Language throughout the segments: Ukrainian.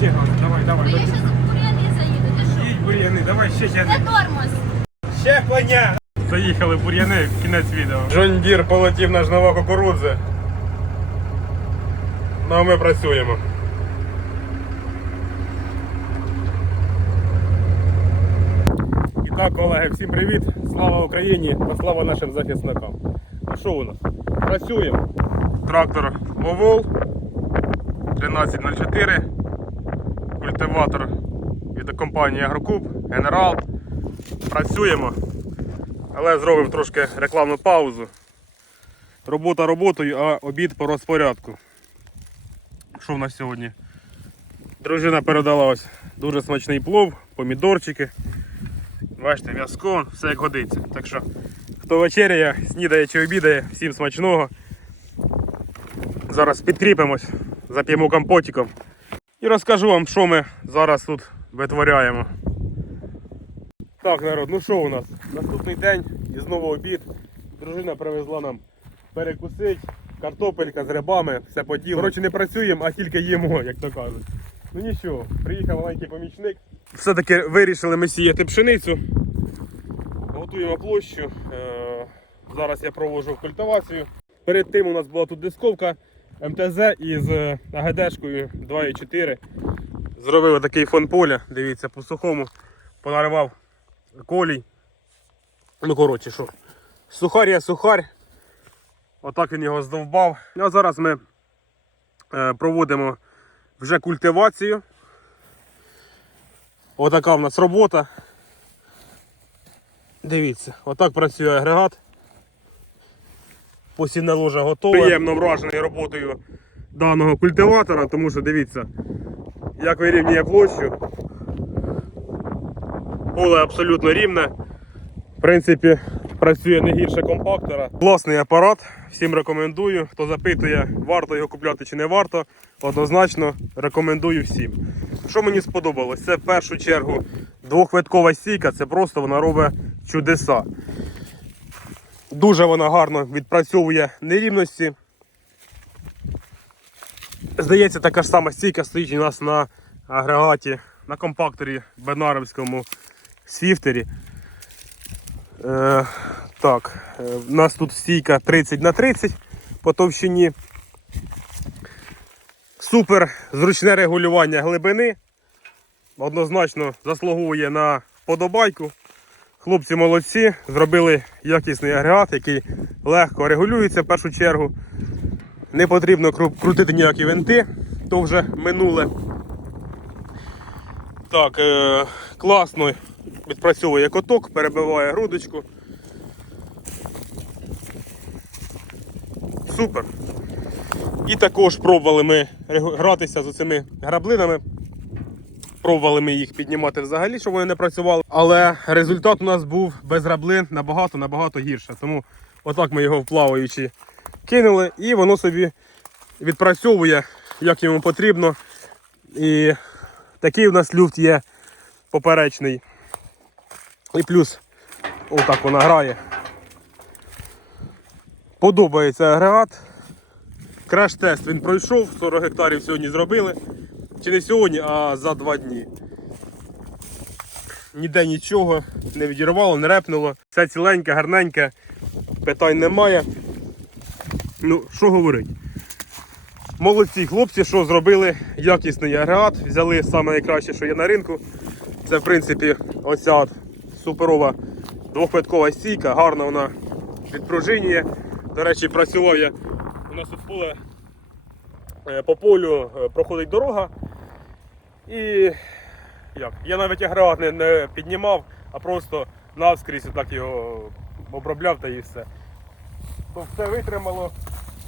ще. Давай, давай. Я в бур'яни заїду, ти що? Їдь, бур'яни, давай ще Це тягни. тормоз. Щеплення! Заїхали в бур'яни, кінець відео. Джон Дір полетів на жнива кукурудзи. Ну а ми працюємо. І так, колеги, всім привіт! Слава Україні та слава нашим захисникам. А що у нас? Працюємо. Трактор Овол 1304. Культиватор від компанії Агрокуб, Генерал. Працюємо. Але зробив трошки рекламну паузу. Робота роботою, а обід по розпорядку. Що в нас сьогодні? Дружина передала ось дуже смачний плов, помідорчики. Бачите, м'яско, все як годиться. Так що, хто вечеряє, снідає чи обідає, всім смачного. Зараз підкріпимось, зап'ємо компотиком. І розкажу вам, що ми зараз тут витворяємо. Так, народ, ну що у нас? Наступний день і знову обід. Дружина привезла нам перекусить, картопелька з грибами, все по ділу. Коротше, не працюємо, а тільки їмо, як то кажуть. Ну нічого, приїхав маленький помічник. Все-таки вирішили ми сіяти пшеницю. Готуємо площу. Е, Зараз я проводжу культивацію. Перед тим у нас була тут дисковка МТЗ із е, АГДшкою 2.4. Зробили такий фон поля, дивіться, по сухому понаривав колій. Ну, коротше, що. Сухар є сухар. Отак він його здовбав. А зараз ми е, проводимо вже культивацію. Отака в нас робота. Дивіться, отак працює агрегат. Посівне ложа готове. Приємно вражений роботою даного культиватора, тому що дивіться, як вирівнює площу. Поле абсолютно рівне. В принципі, працює не гірше компактора. Класний апарат, всім рекомендую. Хто запитує, варто його купляти чи не варто, однозначно рекомендую всім. Що мені сподобалось? Це в першу чергу двохвиткова стійка, це просто вона робить чудеса. Дуже вона гарно відпрацьовує нерівності. Здається, така ж сама стійка стоїть у нас на агрегаті, на компакторі Бенарівському свіфтері. Е, так, е, у нас тут стійка 30 на 30 по товщині. Супер зручне регулювання глибини. Однозначно заслуговує на вподобайку. Хлопці молодці, зробили якісний агрегат, який легко регулюється в першу чергу. Не потрібно крутити ніякі винти, то вже минуле. Так, е, класно відпрацьовує коток, перебиває грудочку. Супер. І також пробували ми гратися з цими граблинами. Пробували ми їх піднімати взагалі, щоб вони не працювали. Але результат у нас був без граблин набагато-набагато гірше. Тому отак ми його вплаваючи кинули і воно собі відпрацьовує, як йому потрібно. І такий у нас люфт є поперечний. І плюс отак вона грає. Подобається агрегат. Краш-тест він пройшов, 40 гектарів сьогодні зробили. Чи не сьогодні, а за два дні. Ніде нічого не відірвало, не репнуло. Все ціленьке, гарненьке, питань немає. Ну, що говорить? Молодці хлопці, що зробили якісний агрегат, взяли саме найкраще, що є на ринку. Це в принципі оця суперова двохвиткова стійка, гарно вона відпружинює. До речі, працював я. У нас тут поле е, по полю е, проходить дорога. І як? Я навіть агрегат не, не піднімав, а просто навскрізь отак його обробляв та і все. То все витримало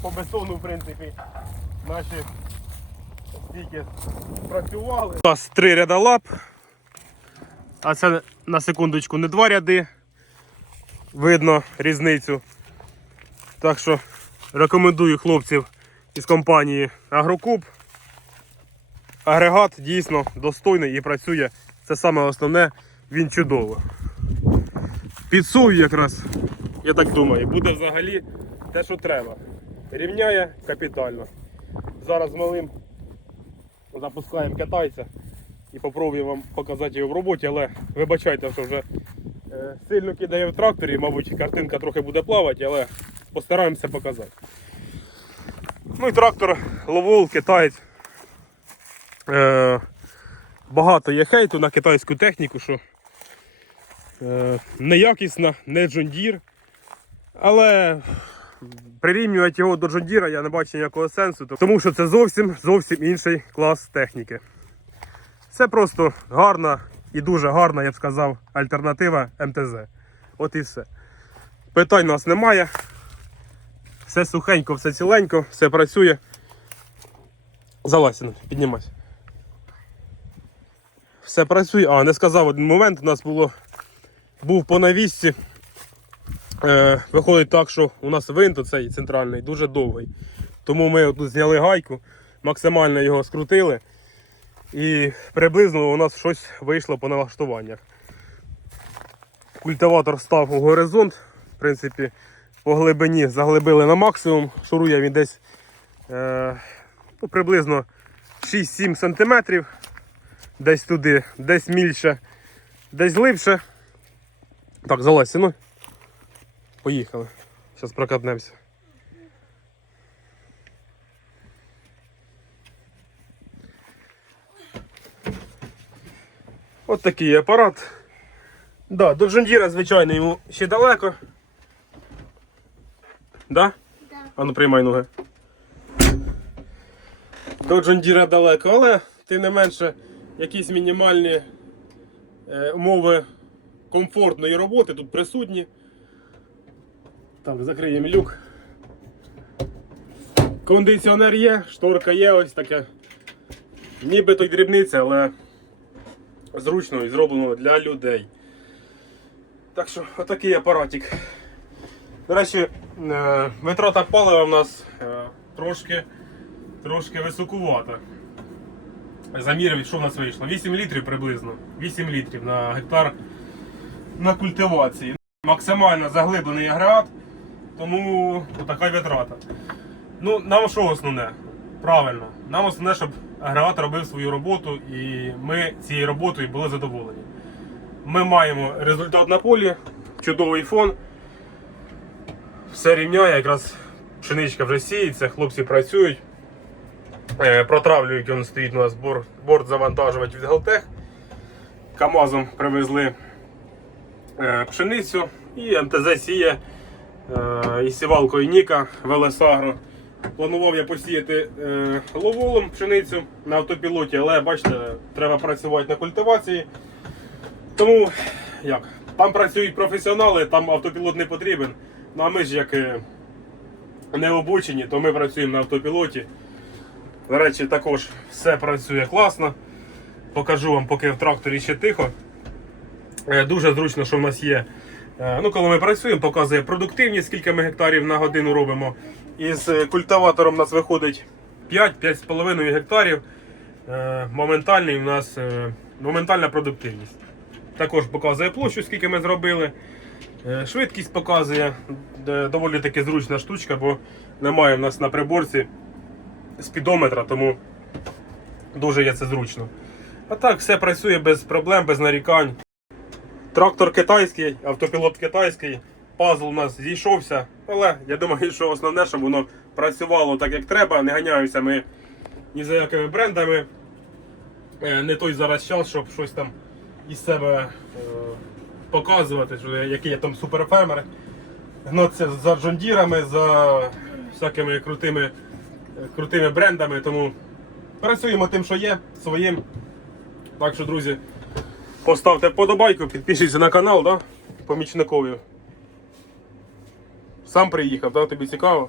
по бетону, в принципі, наші стійки працювали. У нас три ряда лап, а це на секундочку не два ряди. Видно різницю. Так що рекомендую хлопців із компанії Агрокуб. Агрегат дійсно достойний і працює. Це саме основне, він чудово. Підсув якраз, я так думаю, буде взагалі те, що треба. Рівняє капітально. зараз малим запускаємо китайця і попробуємо вам показати його в роботі, але вибачайте, що вже е, сильно кидає в тракторі, мабуть, картинка трохи буде плавати, але постараємося показати. Ну і трактор ловол, китаєць. Е, багато є хейту на китайську техніку, що е, неякісна, не Deere. Але прирівнювати його до Deere я не бачу ніякого сенсу, тому що це зовсім зовсім інший клас техніки. Це просто гарна і дуже гарна, я б сказав, альтернатива МТЗ. От і все. Питань у нас немає. Все сухенько, все ціленько, все працює. Залазь, піднімайся. Все працює. А, не сказав один момент, у нас було був по навісці. Е, виходить так, що у нас винт цей центральний дуже довгий. Тому ми тут зняли гайку, максимально його скрутили. І приблизно у нас щось вийшло по налаштуваннях. Культиватор став у горизонт. В принципі, по глибині заглибили на максимум. Шурує він десь е, ну, приблизно 6-7 см. Десь туди, десь мільше, десь глибше. Так, залазь, синок. Поїхали. Зараз прокатнемося. От такий апарат. Да, до Джондіра, звичайно, йому ще далеко. Да? Да. А ну приймай ноги. До Джондіра далеко, але тим не менше якісь мінімальні е, умови комфортної роботи тут присутні. Так, закриємо люк. Кондиціонер є, шторка є, ось таке. Нібито дрібниця, але зручно і зроблено для людей. Так що, отакий апаратик. До речі, е, витрата палива в нас е, трошки, трошки високувата. Замірив, що в нас вийшло? 8 літрів приблизно. 8 літрів на гектар на культивації. Максимально заглиблений агрегат, тому така витрата. Ну, нам що основне? Правильно, нам основне, щоб агрегат робив свою роботу і ми цією роботою були задоволені. Ми маємо результат на полі, чудовий фон. Все рівняє, якраз пшеничка вже сіється, хлопці працюють. Е, Протравлюють, він стоїть у нас борт, борт завантажувач від Галтех. КАМАЗом привезли е, пшеницю і МТЗ сіє е, із сівалкою Ніка Велесагро. Планував я посіяти ловолом пшеницю на автопілоті, але бачите, треба працювати на культивації. Тому як, там працюють професіонали, там автопілот не потрібен. Ну а ми ж як не обучені, то ми працюємо на автопілоті. До речі, також все працює класно. Покажу вам, поки в тракторі ще тихо. Е, Дуже зручно, що в нас є. Е, Ну, коли ми працюємо, показує продуктивність, скільки ми гектарів на годину робимо. Із е, культиватором у нас виходить 5-5,5 гектарів. Моментальний у нас моментальна продуктивність. Також показує площу, скільки ми зробили. Швидкість показує. Доволі таки зручна штучка, бо немає в нас на приборці спідометра, тому дуже є це зручно. А так, все працює без проблем, без нарікань. Трактор китайський, автопілот китайський, пазл у нас зійшовся, але я думаю, що основне, щоб воно працювало так, як треба. Не ганяюся ми ні за якими брендами. Е, Не той зараз час, щоб щось там із себе е, показувати, який я там суперфермер. Гнатися за джондірами, за всякими крутими, крутими брендами. Тому працюємо тим, що є, своїм. Так що, друзі, поставте вподобайку, підпишіться на канал, да? помічникові. Сам приїхав, да? тобі цікаво?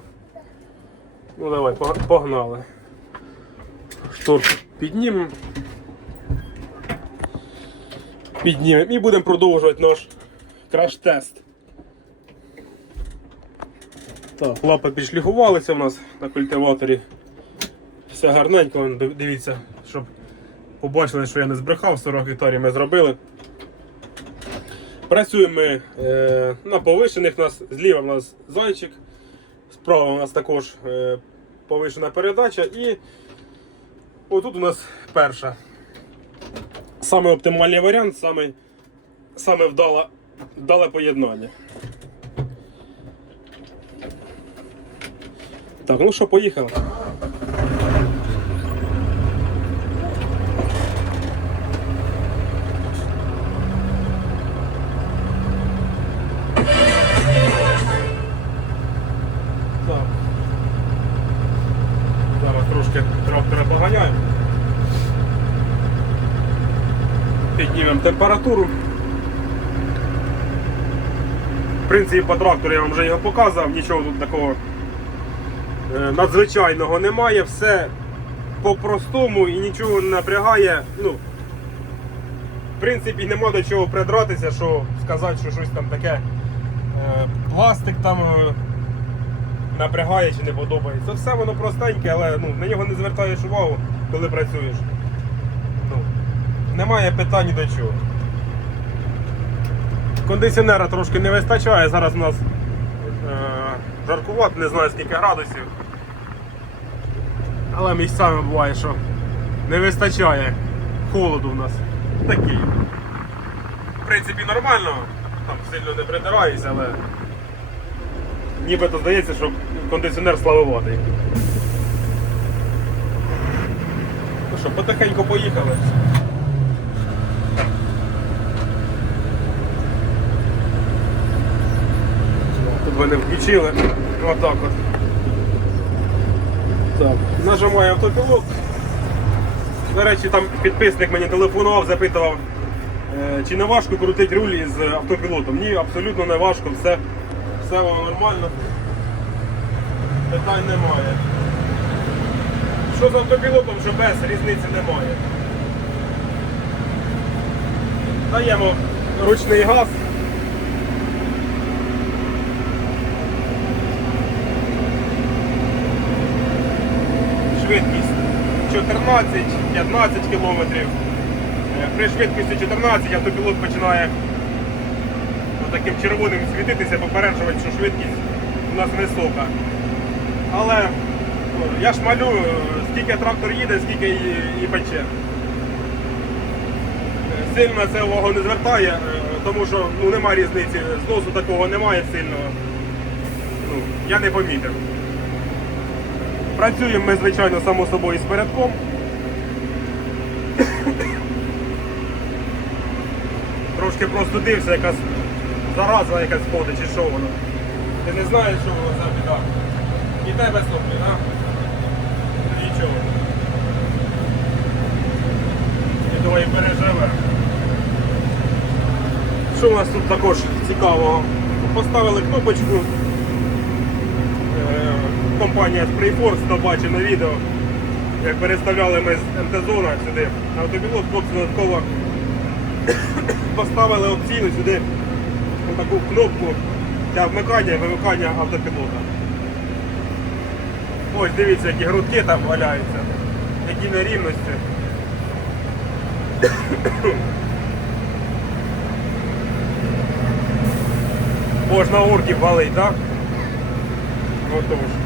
Ну давай, погнали. Шторку піднімемо. Піднімемо і будемо продовжувати наш краш-тест. Так, лапи підшліфувалися в нас на культиваторі. Все гарненько, дивіться, щоб побачили, що я не збрехав, 40 гектарів ми зробили. Працюємо ми е, на повишених, у нас зліва в нас зайчик, справа у нас також е, повишена передача і отут у нас перша. Саме оптимальний варіант, саме, саме вдале, вдале поєднання. Так, ну що, поїхали. Піднімемо температуру. В принципі, по трактору я вам вже його показував, нічого тут такого надзвичайного немає, все по-простому і нічого не напрягає. Ну, в принципі, нема до чого придратися, що сказати, що щось там таке. е, Пластик там е, напрягає чи не подобається. Все воно простеньке, але ну, на нього не звертаєш увагу, коли працюєш. Ну, немає питань до чого. Кондиціонера трошки не вистачає, зараз у нас е, жаркувато, не знаю скільки градусів. Але місцями буває, що не вистачає холоду в нас. Такий. В принципі, нормально, там сильно не придираюся, але нібито здається, що кондиціонер слабоватий. Ну що, потихеньку поїхали. Тут вони включили. Отак от. Так. Нажимаю автопілот. До речі, там підписник мені телефонував, запитував, е, чи не важко крутити руль із автопілотом. Ні, абсолютно не важко, все, все воно нормально. Питань немає. Що з автопілотом, що без різниці немає. Даємо ручний газ. Швидкість 14-15 кілометрів. Е, При швидкості 14 автопілот починає таким червоним світитися, попереджувати, що швидкість у нас висока. Але ну, я ж малю, е, скільки трактор їде, скільки і, пече. Е, Сильно це увагу не звертає, тому що ну, немає різниці, зносу такого немає сильного. Ну, я не помітив. Працюємо ми, звичайно, само собою з передком. Трошки простудився, якась зараза якась ходить, чи що воно. Ти не знаєш, що воно за біда. І тебе соплі, а? Нічого. І твої переживе. Що у нас тут також цікавого? Поставили кнопочку. Компанія Sprayforce, хто бачив на відео, як переставляли ми з МТ-зона сюди на автопілот, хлопці додатково поставили опційно сюди таку кнопку для вмикання і вимикання автопілота. Ось дивіться, які грудки там валяються, які нерівності. Можна орків валить, так? Отож.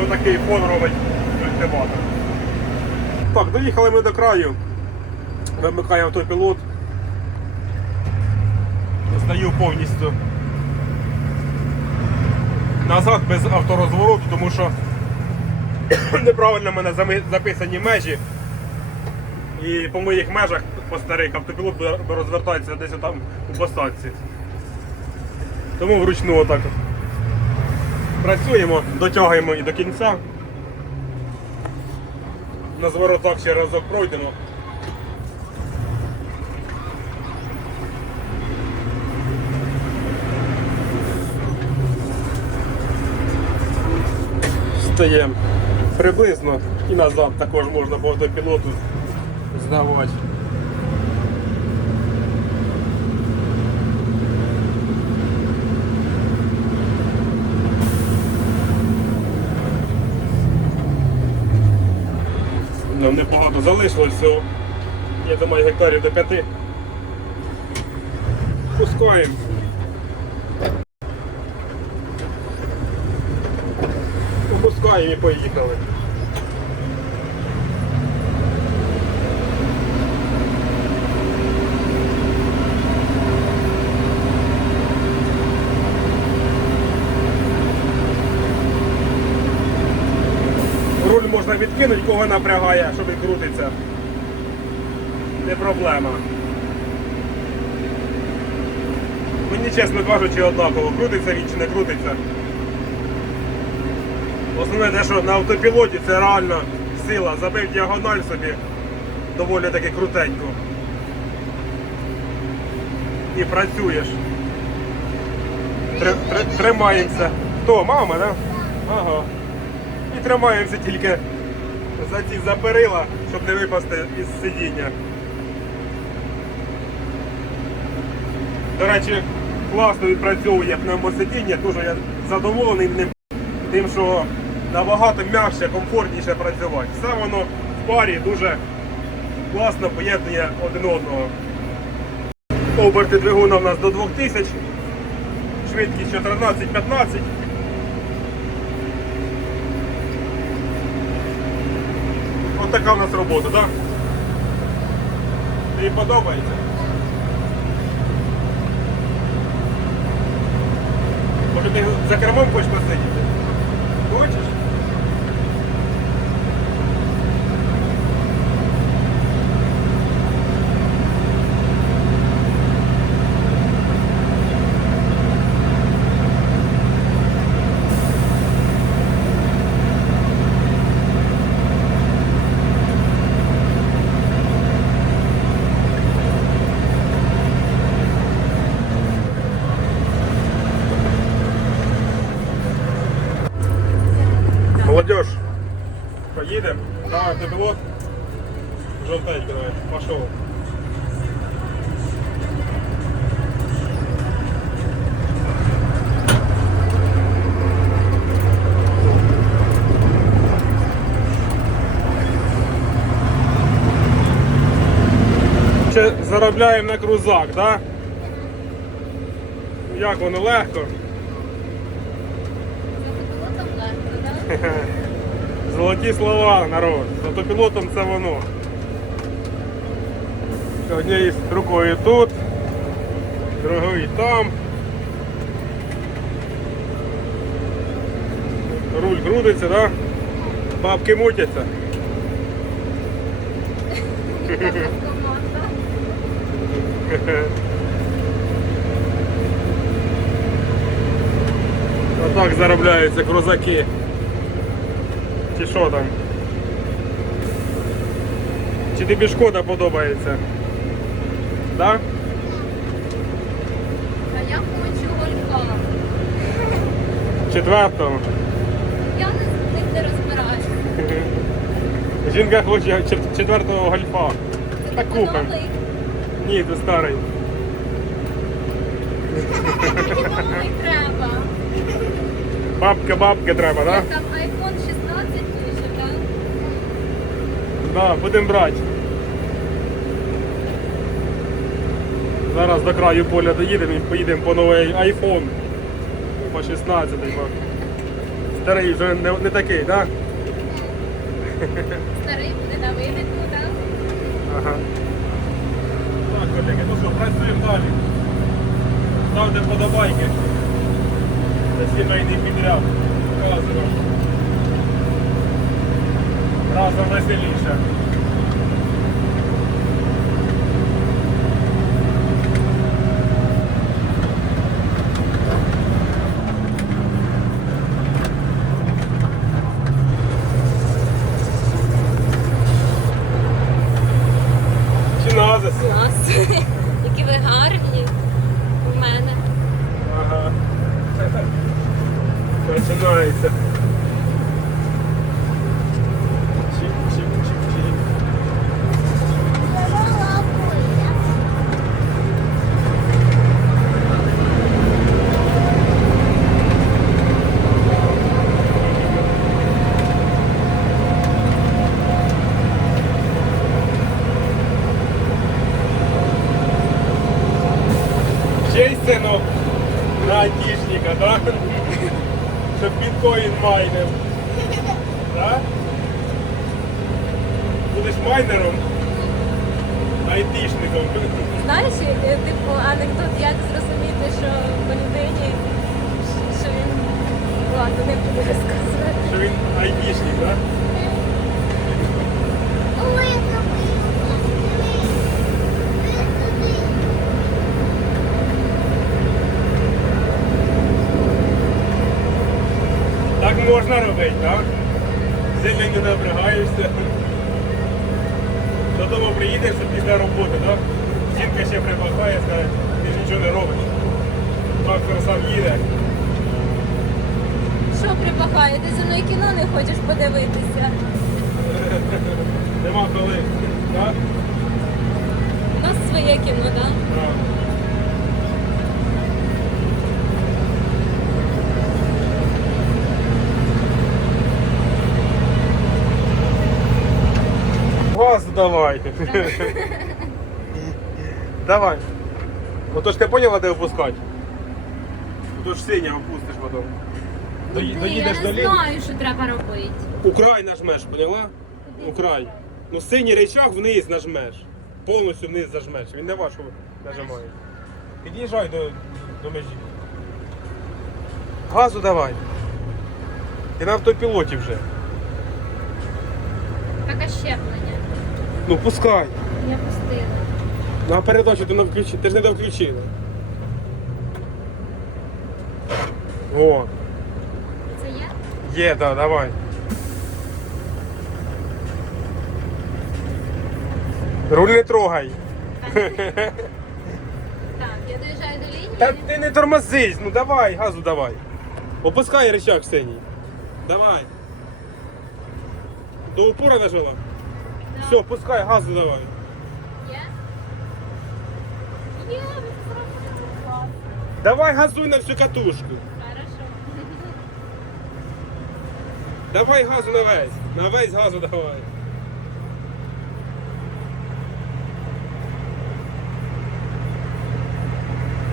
І отакий фон робить культиватор. Так, доїхали ми до краю. Вимикаю автопілот. Здаю повністю назад без авторозвороту, тому що неправильно в мене записані межі. І по моїх межах по старих автопілот розвертається десь там у посадці. Тому вручну отак от працюємо, дотягуємо і до кінця. На зворотах ще разок пройдемо. Стаємо приблизно і назад також можна по автопілоту здавати. Нам непогано залишилось всього. Я думаю, гектарів до п'яти. Пускаємо. Опускаємо і поїхали. Відкинути, кого напрягає, щоб він крутиться. Не проблема. Мені, чесно кажучи, однаково, крутиться він чи не крутиться. Основне те, що на автопілоті це реально сила. Забив діагональ собі доволі таки крутенько. І працюєш. Три- три- Тримаємося. Хто? Мама? Да? Ага. І тримаємося тільки за ці за перила, щоб не випасти із сидіння. До речі, класно відпрацьовує пневмосидіння, дуже я задоволений ним, тим, що набагато м'якше, комфортніше працювати. Все воно в парі дуже класно поєднує один одного. Оберти двигуна у нас до 2000, швидкість 14-15. Ось така у нас робота, так? Тобі подобається? Може ти за кермом хочеш посидіти? Хочеш? Молодежь, поїдем. Давай, ти пілот. Жовтенько давай, пошел. Ще заробляємо на крузак? Да? Як воно легко? Золоті слова, народ. З автопілотом це воно. Однією рукою тут, другою там. Руль крутиться, да? Бабки мутяться. Отак заробляються крузаки. Чи що там? Чи тобі шкода подобається? Да? А я хочу гольфа. Четвертого. Я не з них не розбираюся. Жінка хоче четвертого гольфа. Та ти купим. новий. Ні, ти старий. Треба. Бабка, бабки треба, так? Там iPhone 16 дуже, так? Да? Будемо брати. Зараз до краю поля доїдемо і поїдемо по новий iPhone. По 16 бо Старий вже не, не такий, так? Да? Старий буде на виліту, так? Ага. Колеги, ну що, працюємо далі. Ставте подобайки. Це сімейний підряд. Показуємо. Разом веселіше. Чи назис? Клас. Які ви гарні у мене. Ага. Починається. Чик-чик-чик-чик. Чей синок на айтішника, так? Щоб біткоін майнив. комбайнером, айтішником. Знаєш, е, типу, анекдот, як зрозуміти, що по людині, що він ладно, не буду розказувати. Що він айтішник, так? Так можна робити, так? Сильно не напрягаєшся. Додому приїдеш після роботи, так? Жінка ще прибахає, скаже, ти ж нічого не робиш. Трактор сам їде. Що припахає? Ти зі мною кіно не хочеш подивитися? Нема коли. Так? У нас своє кіно, так? Так. Газ давай. давай. Ото ж ти поняла, де опускати? Тут ж синя опустиш потім. Ти, Доїдеш я не лінії. знаю, що треба робити. Украй нажмеш, поняла? Украй. Ну синій речах вниз нажмеш. Повністю вниз зажмеш. Він не важко нажимає. Під'їжджай до, до межі. Газу давай. Ти на автопілоті вже. Таке щеплення. Ну пускай. Я пустила. Ну а передачу ти не включи. Ти ж не довключила. О, Це є? є, да, давай. Руль не трогай. Так, я доїжджаю до лінії. Та ти не тормозись, ну давай, газу давай. Опускай рычаг синій. Давай. До упора нажала. Все, пускай, газу давай. Давай газуй на всю катушку. Хорошо. Давай газу на весь. На весь газу давай.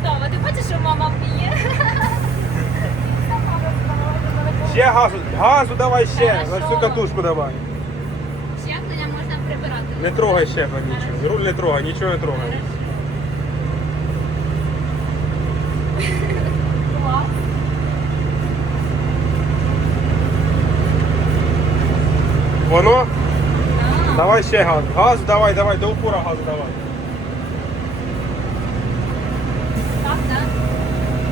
Тома, ти бачиш, що мама п'є? Ще газу. Газу давай ще. На всю катушку давай. Не трогай ще нічого. Руль не трогай, нічого не трогай. Воно? Давай ще газ. Газу давай, давай, до упора газу давай. Так, так.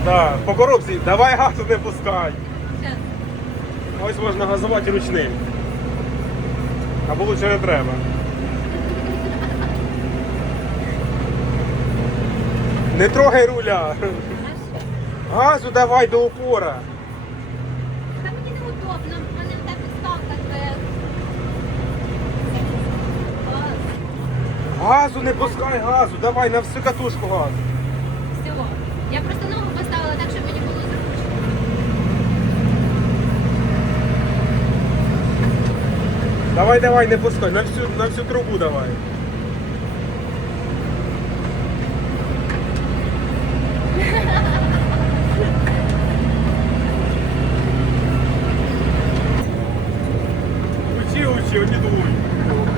Да, по коробці. Давай газу не пускай. Ось можна газувати ручним. Або лучше не треба. Не трогай руля. Газу давай до упора. Та мені неудобно, в мене підставка це. Клас. Газу не пускай газу. Давай на всю катушку газу. Всього. Я просто ногу поставила так, щоб мені було зручно. Давай, давай, не пускай. На всю, на всю трубу давай. się nie dłuj.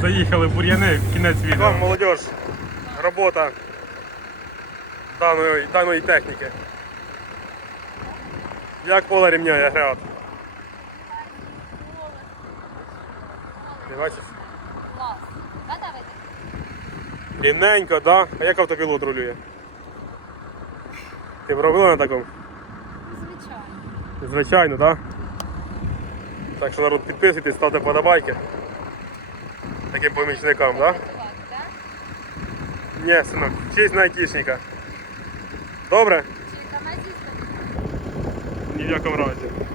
Заїхали в бур'яни, кінець відео. Вам, молодіж, робота даної, даної техніки. Як поле рівняє град. Ти бачиш? Клас. Да, Давид? Рівненько, да? А як автопілот рулює? Ти б робила на такому? Звичайно. Звичайно, так? Да? Так що народ підписуйтесь, ставте подобайки. Таким помічникам, так? Да? Ні, синок, честь на айтішника. Добре? Ні в якому разі.